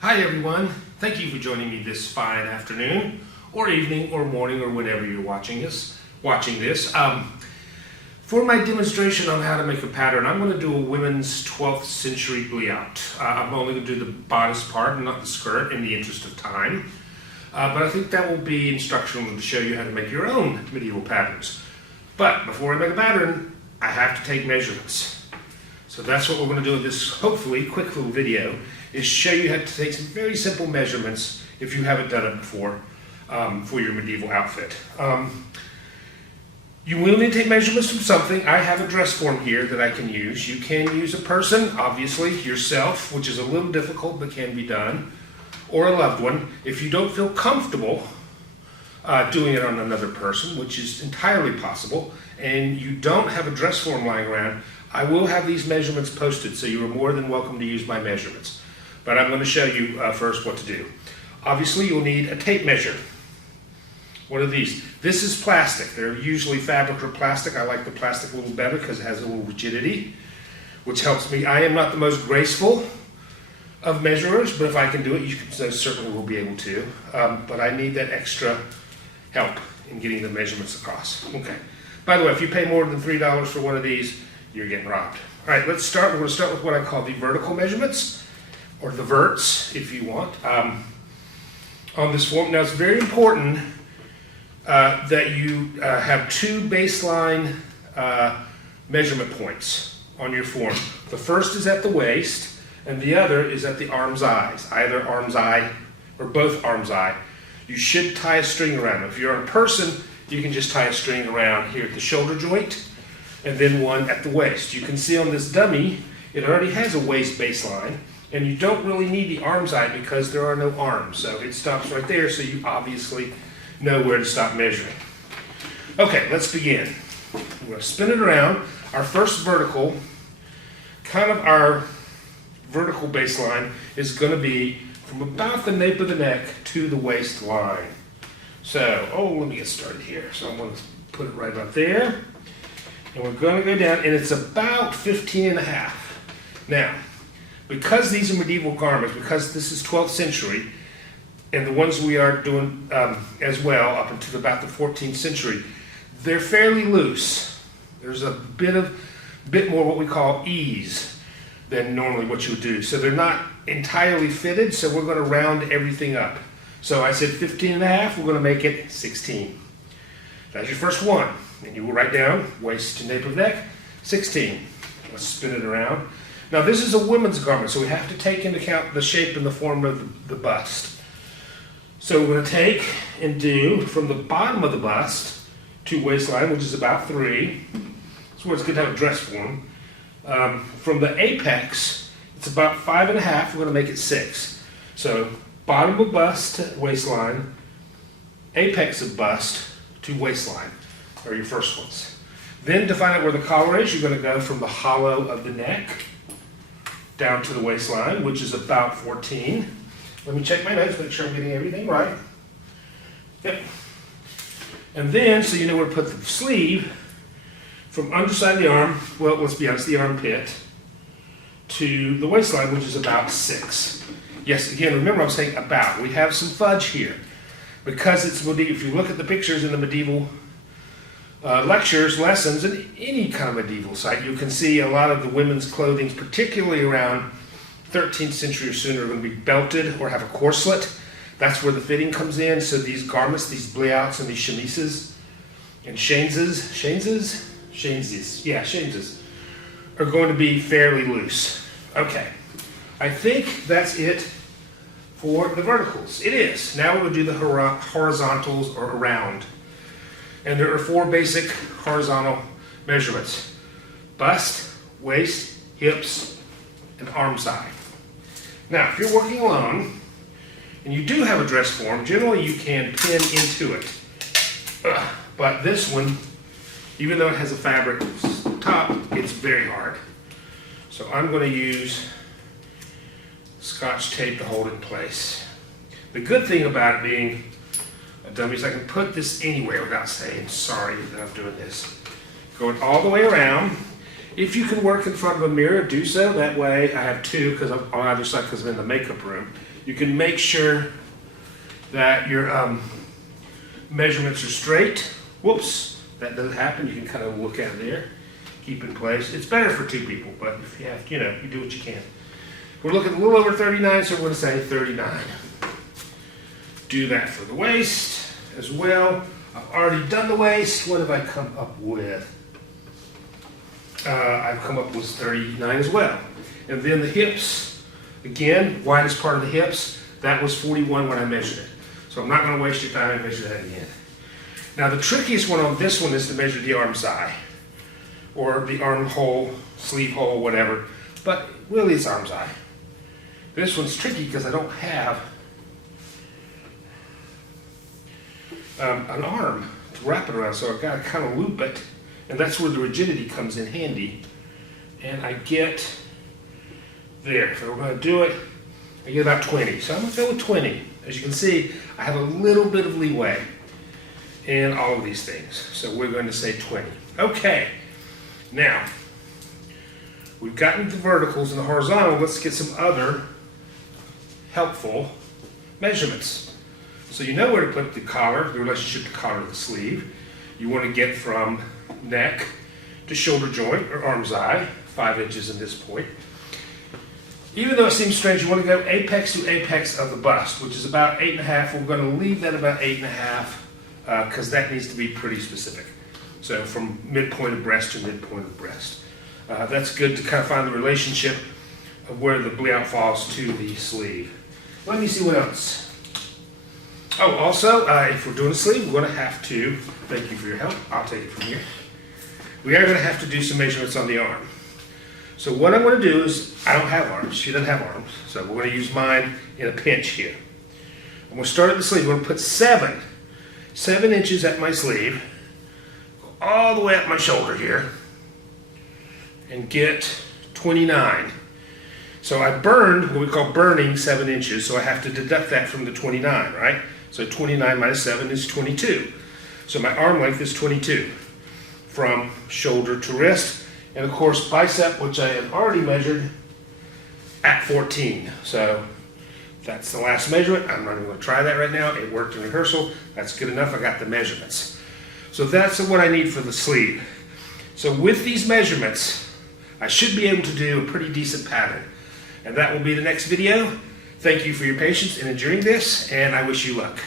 Hi everyone, thank you for joining me this fine afternoon, or evening, or morning, or whenever you're watching this. For my demonstration on how to make a pattern, I'm going to do a women's 12th century layout. I'm only going to do the bodice part and not the skirt in the interest of time. But I think that will be instructional to show you how to make your own medieval patterns. But before I make a pattern, I have to take measurements. So that's what we're going to do in this, hopefully, quick little video, is show you how to take some very simple measurements if you haven't done it before for your medieval outfit. You will need to take measurements from something. I have a dress form here that I can use. You can use a person, obviously, yourself, which is a little difficult but can be done, or a loved one. If you don't feel comfortable doing it on another person, which is entirely possible, and you don't have a dress form lying around, I will have these measurements posted, so you are more than welcome to use my measurements. But I'm going to show you first what to do. Obviously, you'll need a tape measure. What are these? This is plastic. They're usually fabric or plastic. I like the plastic a little better because it has a little rigidity, which helps me. I am not the most graceful of measurers, but if I can do it, you certainly will be able to. But I need that extra help in getting the measurements across. Okay. By the way, if you pay more than $3 for one of these, you're getting robbed. All right, let's start. We're going to start with what I call the vertical measurements, or the verts, if you want, on this form. Now, it's very important that you have two baseline measurement points on your form. The first is at the waist, and the other is at the arm's eyes, either arm's eye or both arm's eye. You should tie a string around them. If you're a person, you can just tie a string around here at the shoulder joint, and then one at the waist. You can see on this dummy, it already has a waist baseline, and you don't really need the arm's eye because there are no arms. So it stops right there, so you obviously know where to stop measuring. Okay, let's begin. We're going to spin it around. Our first vertical, kind of our vertical baseline, is going to be from about the nape of the neck to the waistline. So, let me get started here. So I'm going to put it right about there. And we're going to go down, and it's about 15.5. Now, because these are medieval garments, because this is 12th century, and the ones we are doing as well up until about the 14th century, they're fairly loose. There's a bit more what we call ease than normally what you would do. So they're not entirely fitted, so we're going to round everything up. So I said 15.5, we're going to make it 16. That's your first one. And you will write down waist to nape of neck, 16. Let's spin it around. Now this is a women's garment, so we have to take into account the shape and the form of the bust. So we're going to take and do from the bottom of the bust to waistline, which is about 3. That's where it's good to have a dress form. From the apex, it's about 5.5. We're going to make it 6. So bottom of bust to waistline, apex of bust to waistline are your first ones. Then to find out where the collar is, you're going to go from the hollow of the neck down to the waistline, which is about 14. Let me check my notes, make sure I'm getting everything right. Yep. And then, so you know where to put the sleeve, from underside of the arm, well, let's be honest, the armpit, to the waistline, which is about 6. Yes, again, remember I'm saying about. We have some fudge here. Because it's medieval, if you look at the pictures in the medieval lectures, lessons, and any kind of medieval site, you can see a lot of the women's clothing, particularly around 13th century or sooner, are going to be belted or have a corselet. That's where the fitting comes in. So these garments, these blayouts and these chemises and shaneses are going to be fairly loose. Okay, I think that's it for the verticals. It is. Now we're going to do the horizontals, or around. And there are 4 basic horizontal measurements: bust, waist, hips, and arm side. Now, if you're working alone, and you do have a dress form, generally you can pin into it. But this one, even though it has a fabric top, it's very hard. So I'm going to use Scotch tape to hold it in place. The good thing about it being a dummy is I can put this anywhere without saying sorry that I'm doing this. Going all the way around, If you can work in front of a mirror, do so. That way, I have two because I'm on either side because I'm in the makeup room. You can make sure that your measurements are straight. Whoops, that doesn't happen. You can kind of look at it there, keep in place. It's better for two people, but if you have, you do what you can. We're looking a little over 39, so we're going to say 39. Do that for the waist as well. I've already done the waist. What have I come up with? I've come up with 39 as well. And then the hips, again, widest part of the hips, that was 41 when I measured it. So I'm not going to waste your time and measure that again. Now the trickiest one on this one is to measure the arm's eye, or the armhole, sleeve hole, whatever. But really it's arm's eye. This one's tricky because I don't have an arm to wrap it around, so I've got to kind of loop it, and that's where the rigidity comes in handy. And I get there. If we're going to do it, I get about 20. So I'm going to go with 20. As you can see, I have a little bit of leeway in all of these things. So we're going to say 20. Okay. Now, we've gotten the verticals and the horizontal. Let's get some other helpful measurements. So you know where to put the collar, the relationship to collar to the sleeve. You want to get from neck to shoulder joint or arm's eye, 5 inches in this point. Even though it seems strange, you want to go apex to apex of the bust, which is about 8.5. We're going to leave that about 8.5 because that needs to be pretty specific. So from midpoint of breast to midpoint of breast. That's good to kind of find the relationship of where the bleout falls to the sleeve. Let me see what else. Oh, also, if we're doing a sleeve, we're going to have to, thank you for your help, I'll take it from here. We are going to have to do some measurements on the arm. So what I'm going to do is, I don't have arms, she doesn't have arms, so we're going to use mine in a pinch here. I'm going to start at the sleeve, we're going to put 7 inches at my sleeve, go all the way up my shoulder here, and get 29. So I burned, what we call burning, 7 inches, so I have to deduct that from the 29, right? So 29 minus 7 is 22. So my arm length is 22 from shoulder to wrist. And of course bicep, which I have already measured, at 14. So that's the last measurement. I'm not even going to try that right now. It worked in rehearsal. That's good enough. I got the measurements. So that's what I need for the sleeve. So with these measurements, I should be able to do a pretty decent pattern. And that will be the next video. Thank you for your patience in enduring this, and I wish you luck.